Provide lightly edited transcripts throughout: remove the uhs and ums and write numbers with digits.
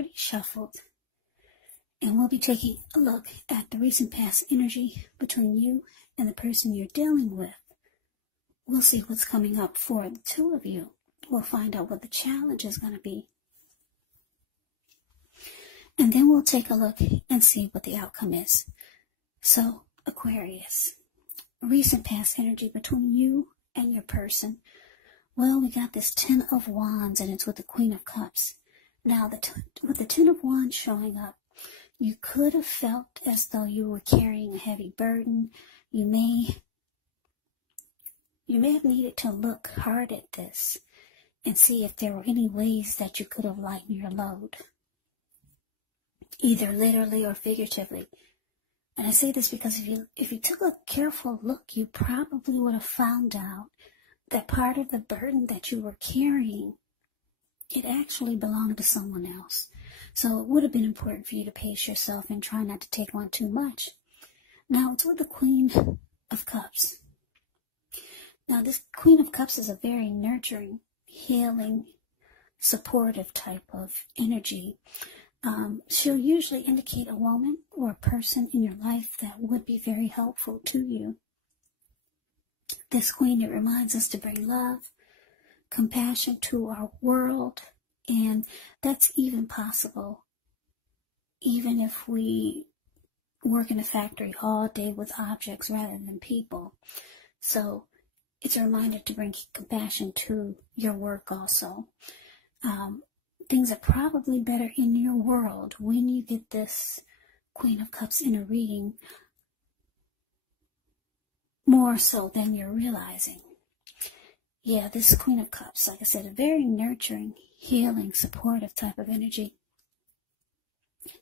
already shuffled. And we'll be taking a look at the recent past energy between you and the person you're dealing with. We'll see what's coming up for the two of you. We'll find out what the challenge is going to be. And then we'll take a look and see what the outcome is. So, Aquarius, recent past energy between you and your person. Well, we got this Ten of Wands, and it's with the Queen of Cups. Now, with the Ten of Wands showing up, you could have felt as though you were carrying a heavy burden. You may have needed to look hard at this and see if there were any ways that you could have lightened your load, either literally or figuratively. And I say this because if you took a careful look, you probably would have found out that part of the burden that you were carrying, it actually belonged to someone else. So it would have been important for you to pace yourself and try not to take on too much. Now, it's with the Queen of Cups. Now, this Queen of Cups is a very nurturing, healing, supportive type of energy. She'll usually indicate a woman or a person in your life that would be very helpful to you. This Queen, it reminds us to bring love, compassion to our world, and that's even possible even if we work in a factory all day with objects rather than people. So it's a reminder to bring compassion to your work also. Things are probably better in your world when you get this Queen of Cups in a reading, more so than you're realizing. Yeah, this Queen of Cups, like I said, a very nurturing, healing, supportive type of energy.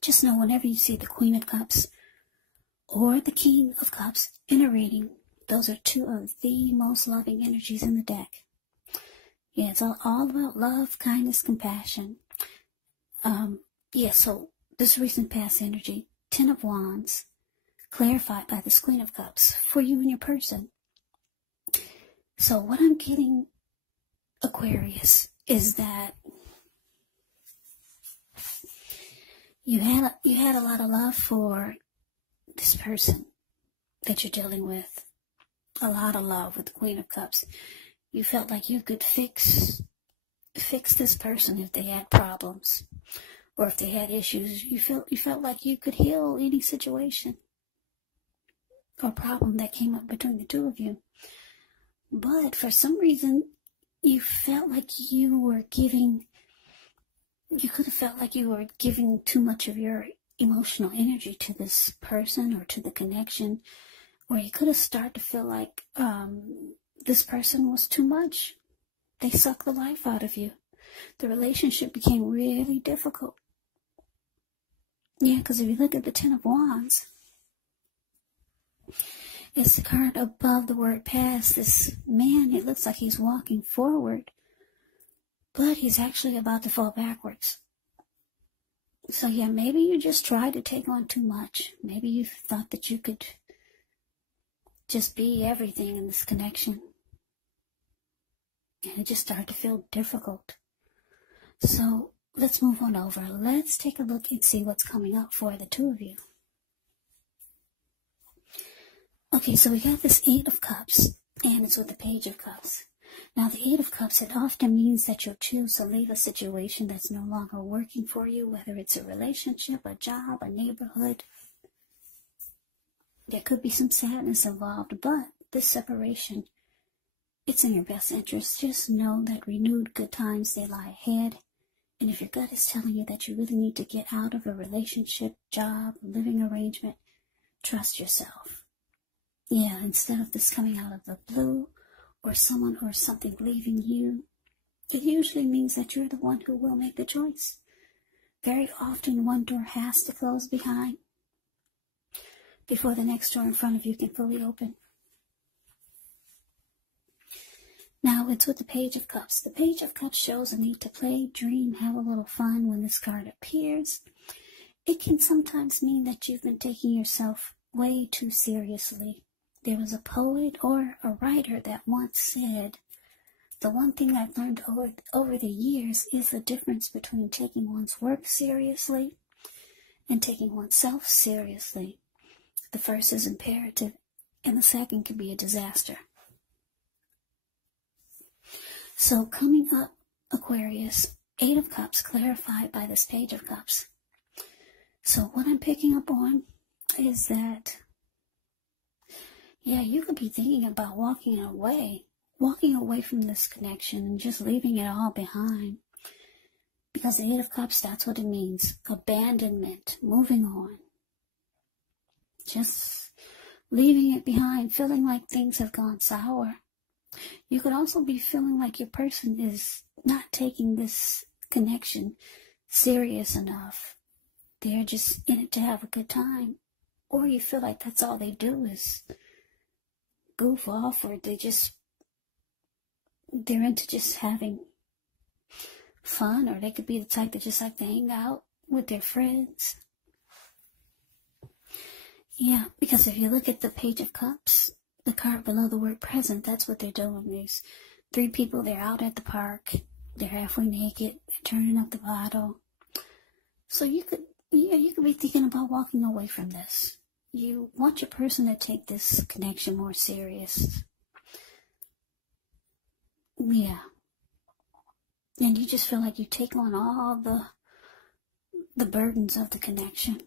Just know whenever you see the Queen of Cups or the King of Cups in a reading, those are two of the most loving energies in the deck. Yeah, it's all about love, kindness, compassion. So this recent past energy, Ten of Wands, clarified by this Queen of Cups for you and your person. So what I'm getting, Aquarius, is that you had a lot of love for this person that you're dealing with. A lot of love with the Queen of Cups. You felt like you could fix this person if they had problems or if they had issues. You felt like you could heal any situation or problem that came up between the two of you. But for some reason, you felt like you could have felt like you were giving too much of your emotional energy to this person or to the connection, or you could have started to feel like this person was too much. They sucked the life out of you. The relationship became really difficult. Yeah, because if you look at the Ten of Wands, it's the card above the word past. This man, it looks like he's walking forward, but he's actually about to fall backwards. So yeah, maybe you just tried to take on too much. Maybe you thought that you could just be everything in this connection, and it just started to feel difficult. So let's move on over. Let's take a look and see what's coming up for the two of you. Okay, so we got this Eight of Cups, and it's with the Page of Cups. Now, the Eight of Cups, it often means that you'll choose to leave a situation that's no longer working for you, whether it's a relationship, a job, a neighborhood. There could be some sadness involved, but this separation, it's in your best interest. Just know that renewed good times, they lie ahead. And if your gut is telling you that you really need to get out of a relationship, job, living arrangement, trust yourself. Yeah, instead of this coming out of the blue or someone or something leaving you, it usually means that you're the one who will make the choice. Very often one door has to close behind before the next door in front of you can fully open. Now it's with the Page of Cups. The Page of Cups shows a need to play, dream, have a little fun when this card appears. It can sometimes mean that you've been taking yourself way too seriously. There was a poet or a writer that once said the one thing I've learned over the years is the difference between taking one's work seriously and taking oneself seriously. The first is imperative, and the second can be a disaster. So coming up, Aquarius, 8 of Cups clarified by this Page of Cups. So what I'm picking up on is that, yeah, you could be thinking about walking away from this connection and just leaving it all behind. Because the 8 of Cups, that's what it means. Abandonment, moving on. Just leaving it behind, feeling like things have gone sour. You could also be feeling like your person is not taking this connection serious enough. They're just in it to have a good time. Or you feel like that's all they do is goof off, or they're into just having fun, or they could be the type that just like to hang out with their friends. Yeah, because if you look at the Page of Cups, the card below the word present, that's what they're doing. There's 3 people, they're out at the park, they're halfway naked, they're turning up the bottle. So you could be thinking about walking away from this. You want your person to take this connection more serious. Yeah. And you just feel like you take on all the burdens of the connection.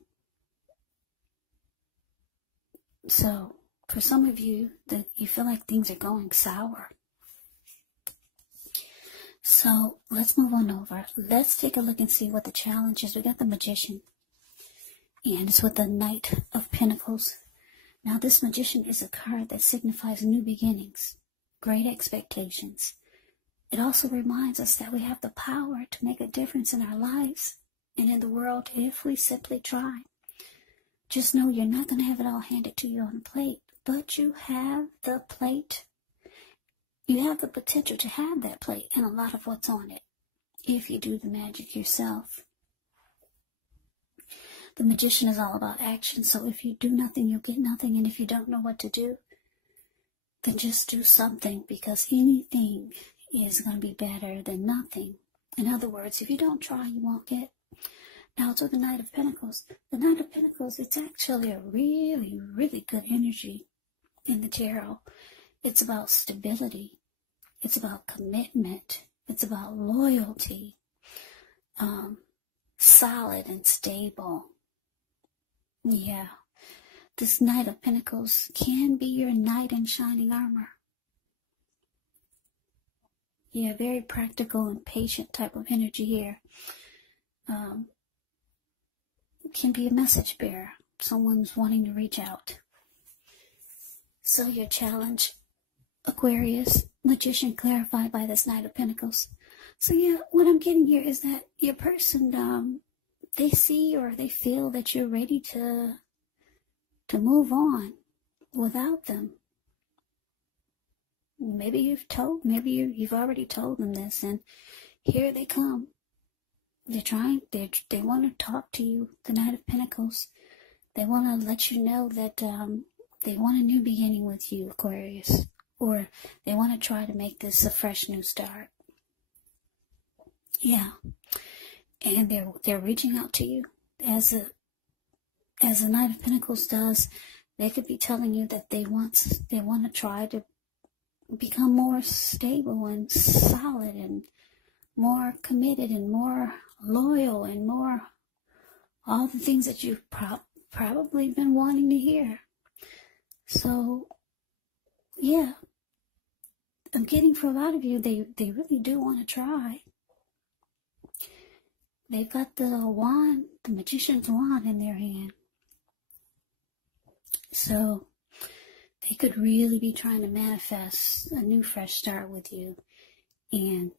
So, for some of you, that you feel like things are going sour. So, let's move on over. Let's take a look and see what the challenge is. We got the Magician. And it's with the Knight of Pentacles. Now, this Magician is a card that signifies new beginnings, great expectations. It also reminds us that we have the power to make a difference in our lives and in the world if we simply try. Just know you're not going to have it all handed to you on a plate, but you have the plate. You have the potential to have that plate and a lot of what's on it if you do the magic yourself. The Magician is all about action, so if you do nothing, you'll get nothing, and if you don't know what to do, then just do something, because anything is going to be better than nothing. In other words, if you don't try, you won't get. Now to the Knight of Pentacles. The Knight of Pentacles, it's actually a really, really good energy in the tarot. It's about stability. It's about commitment. It's about loyalty. Solid and stable. Yeah. This Knight of Pentacles can be your knight in shining armor. Yeah, very practical and patient type of energy here. Can be a message bearer. Someone's wanting to reach out. So your challenge, Aquarius, Magician clarified by this Knight of Pentacles. So yeah, what I'm getting here is that your person, they see or they feel that you're ready to move on without them. Maybe you've already told them this, and here they come. They want to talk to you, the Knight of Pentacles. They want to let you know that they want a new beginning with you, Aquarius. Or they want to try to make this a fresh new start. Yeah. And they're reaching out to you. As the Knight of Pentacles does, they could be telling you that they want to try to become more stable and solid and more committed and more loyal and more all the things that you've probably been wanting to hear. So, yeah, I'm getting for a lot of you, they really do want to try. They've got the wand, the Magician's wand in their hand. So, they could really be trying to manifest a new fresh start with you. And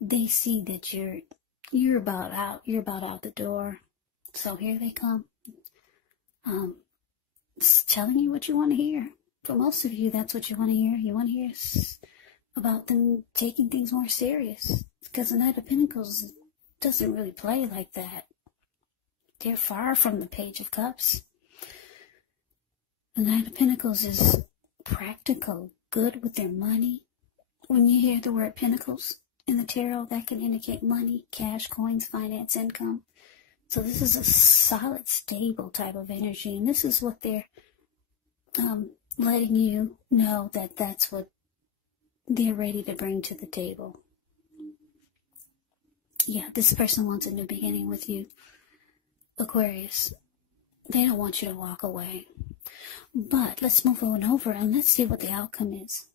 they see that you're about out the door. So here they come. Telling you what you want to hear. For most of you, that's what you want to hear. You want to hear about them taking things more serious. Because the Knight of Pentacles doesn't really play like that. They're far from the Page of Cups. The Knight of Pentacles is practical, good with their money, when you hear the word pentacles in the tarot, that can indicate money, cash, coins, finance, income. So this is a solid, stable type of energy, and this is what they're letting you know, that that's what they're ready to bring to the table. Yeah, this person wants a new beginning with you, Aquarius. They don't want you to walk away. But let's move on over and let's see what the outcome is.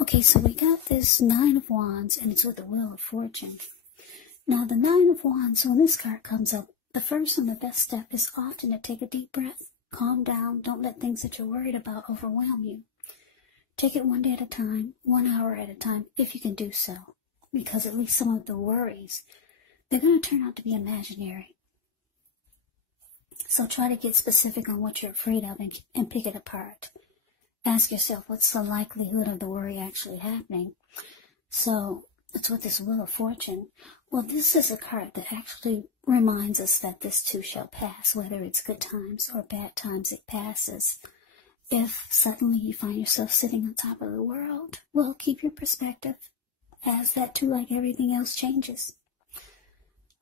Okay, so we got this Nine of Wands, and it's with the Wheel of Fortune. Now, the Nine of Wands, so when this card comes up, the first and the best step is often to take a deep breath, calm down, don't let things that you're worried about overwhelm you. Take it one day at a time, 1 hour at a time, if you can do so. Because at least some of the worries, they're going to turn out to be imaginary. So try to get specific on what you're afraid of and pick it apart. Ask yourself, what's the likelihood of the worry actually happening? So it's with this Wheel of Fortune. Well, this is a card that actually reminds us that this too shall pass. Whether it's good times or bad times, it passes. If suddenly you find yourself sitting on top of the world, well, keep your perspective, as that too, like everything else, changes.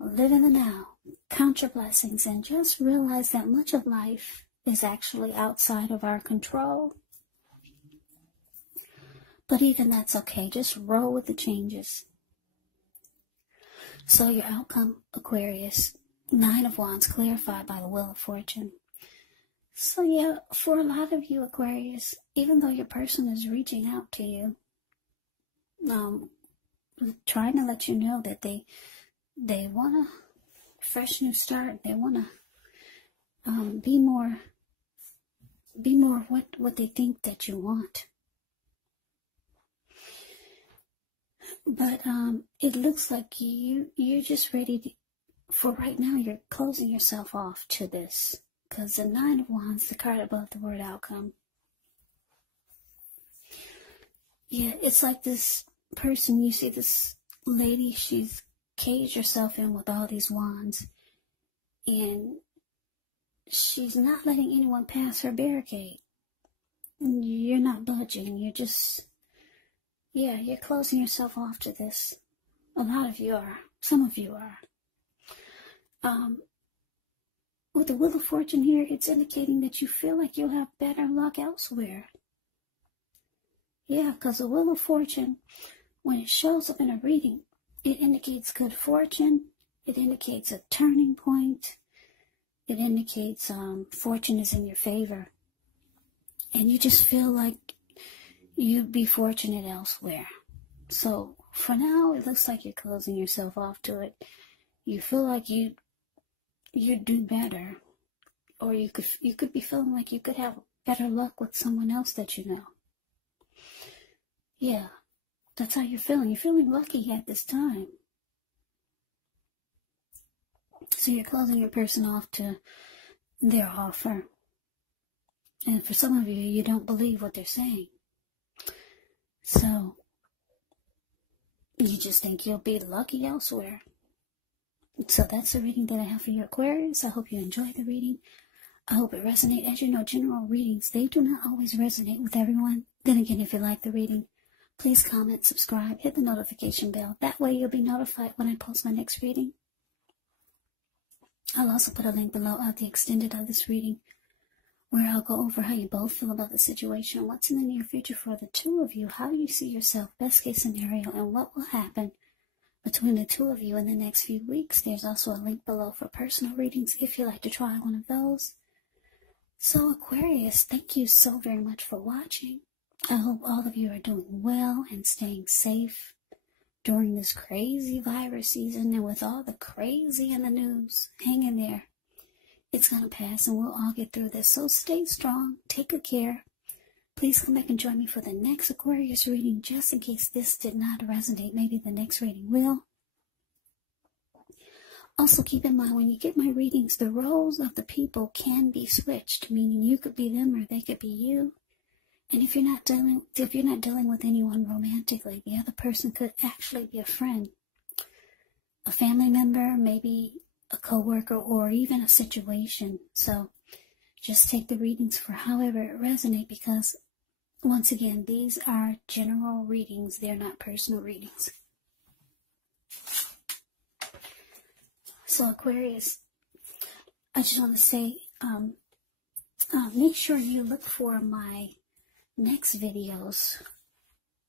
Live in the now, count your blessings, and just realize that much of life is actually outside of our control. But even that's okay. Just roll with the changes. So your outcome, Aquarius, Nine of Wands clarified by the Wheel of Fortune. So yeah, for a lot of you, Aquarius, even though your person is reaching out to you, trying to let you know that they want a fresh new start. They want to be more what they think that you want. But it looks like you're just ready to, for right now, you're closing yourself off to this. Because the Nine of Wands, the card above the word outcome. Yeah, it's like this person, you see this lady, she's caged herself in with all these wands. And she's not letting anyone pass her barricade. You're not budging, you're just... yeah, you're closing yourself off to this. A lot of you are. Some of you are. With the Wheel of Fortune here, it's indicating that you feel like you'll have better luck elsewhere. Yeah, because the Wheel of Fortune, when it shows up in a reading, it indicates good fortune. It indicates a turning point. It indicates fortune is in your favor. And you just feel like you'd be fortunate elsewhere. So for now, it looks like you're closing yourself off to it. You feel like you'd do better, or you could be feeling like you could have better luck with someone else that you know. Yeah, that's how you're feeling. You're feeling lucky at this time. So you're closing your person off to their offer. And for some of you, you don't believe what they're saying. So, you just think you'll be lucky elsewhere. So that's the reading that I have for you, Aquarius. I hope you enjoyed the reading. I hope it resonated. As you know, general readings, they do not always resonate with everyone. Then again, if you like the reading, please comment, subscribe, hit the notification bell. That way you'll be notified when I post my next reading. I'll also put a link below of the extended of this reading, where I'll go over how you both feel about the situation, what's in the near future for the two of you, how you see yourself, best case scenario, and what will happen between the two of you in the next few weeks. There's also a link below for personal readings if you'd like to try one of those. So Aquarius, thank you so very much for watching. I hope all of you are doing well and staying safe during this crazy virus season, and with all the crazy in the news. Hang in there. It's going to pass and we'll all get through this. So stay strong. Take good care. Please come back and join me for the next Aquarius reading, just in case this did not resonate. Maybe the next reading will. Also keep in mind, when you get my readings, the roles of the people can be switched, meaning you could be them or they could be you. And if you're not dealing with anyone romantically, the other person could actually be a friend, a family member, maybe a coworker, or even a situation. So just take the readings for however it resonates, because Once again, these are general readings. They're not personal readings. So Aquarius, I just want to say, make sure you look for my next videos.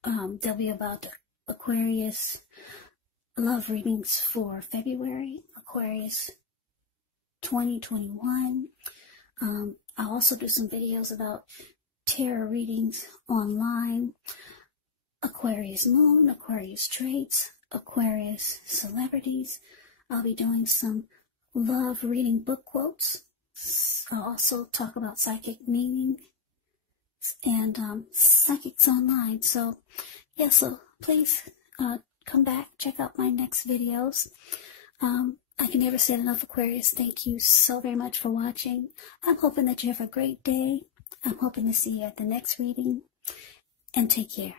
They'll be about Aquarius love readings for February, Aquarius 2021. I'll also do some videos about tarot readings online, Aquarius moon, Aquarius traits, Aquarius celebrities. I'll be doing some love reading book quotes. I'll also talk about psychic meaning and psychics online. So yeah, so please come back, check out my next videos. I can never say enough, Aquarius. Thank you so very much for watching. I'm hoping that you have a great day. I'm hoping to see you at the next reading, and take care.